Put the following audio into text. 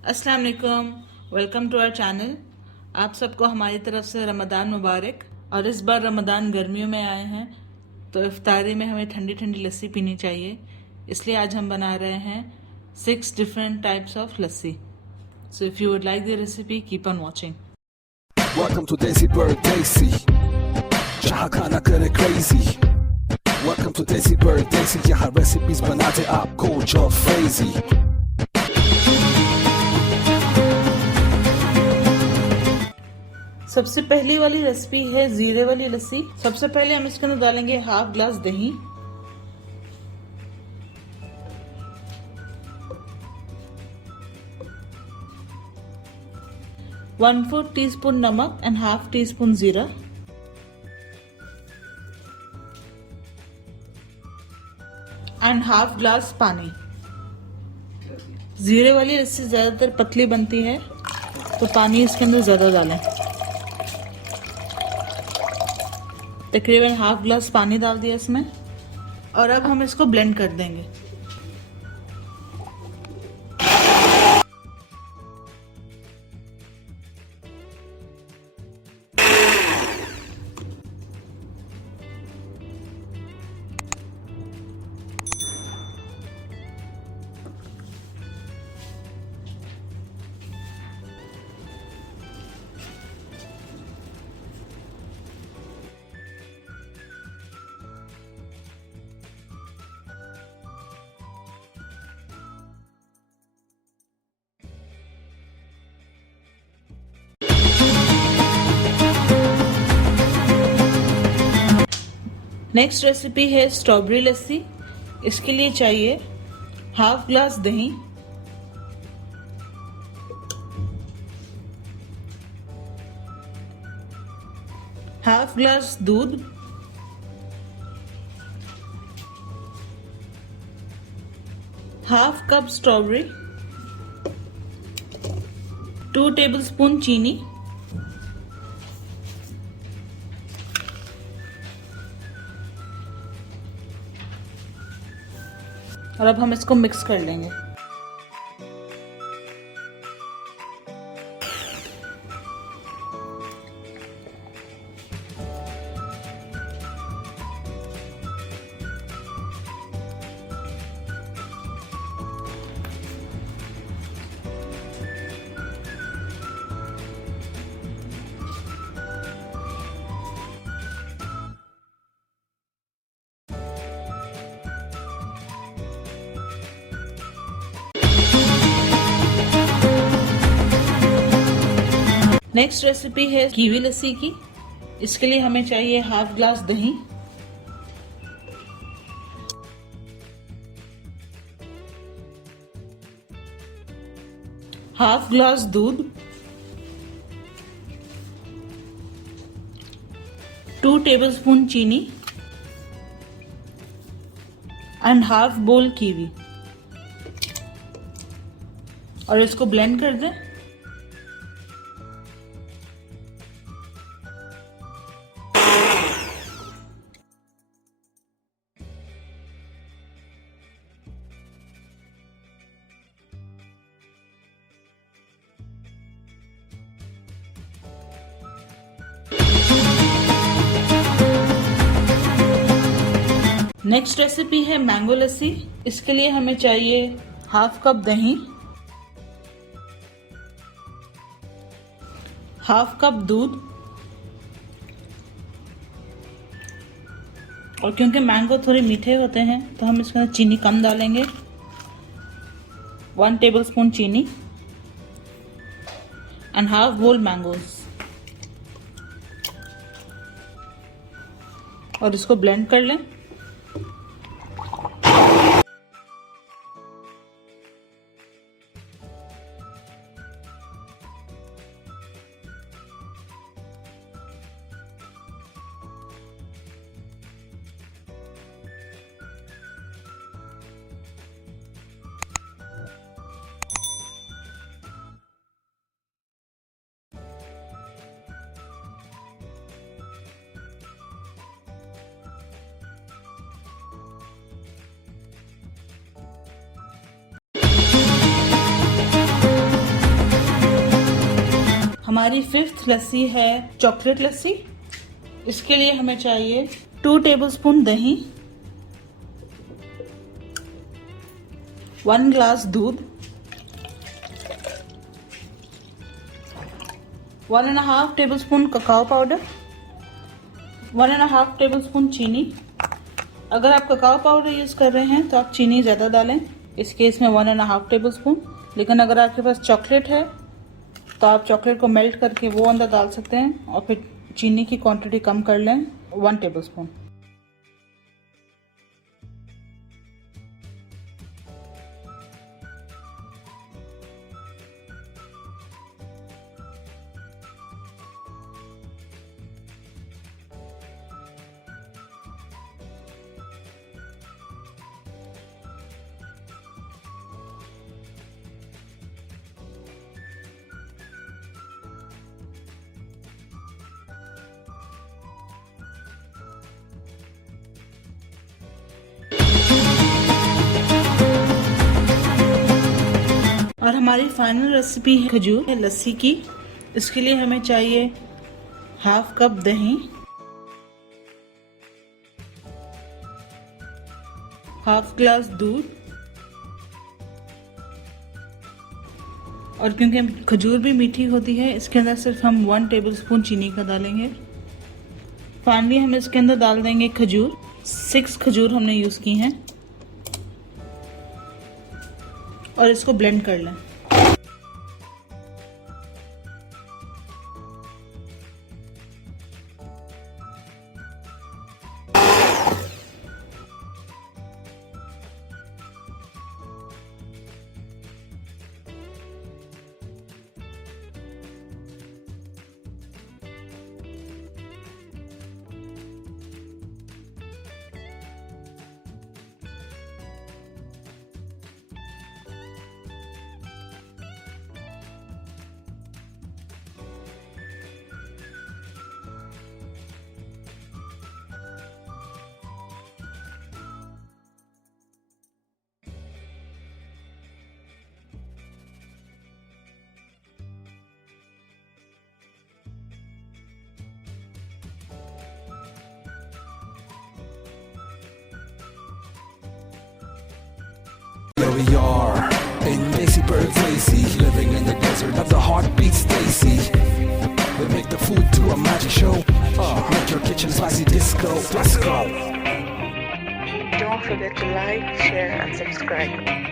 अस्सलाम वालेकुम। Welcome to our channel. आप सबको हमारी तरफ से रमज़ान मुबारक। और इस बार रमज़ान गर्मियों में आए हैं तो इफ्तारी में हमें ठंडी ठंडी लस्सी पीनी चाहिए, इसलिए आज हम बना रहे हैं 6 different types of lassi. So if you would like the recipe keep on watching. Welcome to Desi Bird Daisy. जहाँ खाना करे crazy. Welcome to Desi Bird Daisy. यहाँ recipes बनाते आपको जो crazy. सबसे पहली वाली रेसिपी है जीरे वाली लस्सी। सबसे पहले हम इसके अंदर डालेंगे हाफ ग्लास दही, वन फोर्थ टी स्पून नमक एंड हाफ टी स्पून जीरा, एंड हाफ ग्लास पानी। जीरे वाली लस्सी ज्यादातर पतली बनती है तो पानी इसके अंदर ज्यादा डालें। तकरीबन हाफ ग्लास पानी डाल दिया इसमें और अब हम इसको ब्लेंड कर देंगे। नेक्स्ट रेसिपी है स्ट्रॉबेरी लस्सी। इसके लिए चाहिए हाफ ग्लास दही, हाफ ग्लास दूध, हाफ कप स्ट्रॉबेरी, 2 टेबलस्पून चीनी, और अब हम इसको मिक्स कर लेंगे। नेक्स्ट रेसिपी है कीवी लस्सी की। इसके लिए हमें चाहिए हाफ ग्लास दही, हाफ ग्लास दूध, 2 टेबलस्पून चीनी एंड हाफ बोल कीवी, और इसको ब्लेंड कर दें। नेक्स्ट रेसिपी है मैंगो लस्सी। इसके लिए हमें चाहिए हाफ कप दही, हाफ कप दूध, और क्योंकि मैंगो थोड़े मीठे होते हैं तो हम इसके अंदर चीनी कम डालेंगे, 1 टेबलस्पून चीनी एंड हाफ बोल मैंगोज, और इसको ब्लेंड कर लें। हमारी 5th लस्सी है चॉकलेट लस्सी। इसके लिए हमें चाहिए 2 टेबलस्पून दही, 1 ग्लास दूध, 1.5 टेबलस्पून ककाओ पाउडर, 1.5 टेबलस्पून चीनी। अगर आप ककाओ पाउडर यूज़ कर रहे हैं तो आप चीनी ज़्यादा डालें, इस केस में 1.5 टेबलस्पून। लेकिन अगर आपके पास चॉकलेट है तो आप चॉकलेट को मेल्ट करके वो अंदर डाल सकते हैं और फिर चीनी की क्वांटिटी कम कर लें, 1 टेबलस्पून। और हमारी फाइनल रेसिपी है खजूर लस्सी की। इसके लिए हमें चाहिए 1/2 कप दही, 1/2 ग्लास दूध, और क्योंकि खजूर भी मीठी होती है इसके अंदर सिर्फ हम 1 टेबलस्पून चीनी का डालेंगे। फाइनली हम इसके अंदर डाल देंगे खजूर। 6 खजूर हमने यूज़ की हैं और इसको ब्लेंड कर लें। Here we are in Daisy Bird Daisy, living in the desert of the heartbeat Stacy. We make the food to a magic show. Make your kitchen spicy disco. Let's go. Don't forget to like, share, and subscribe.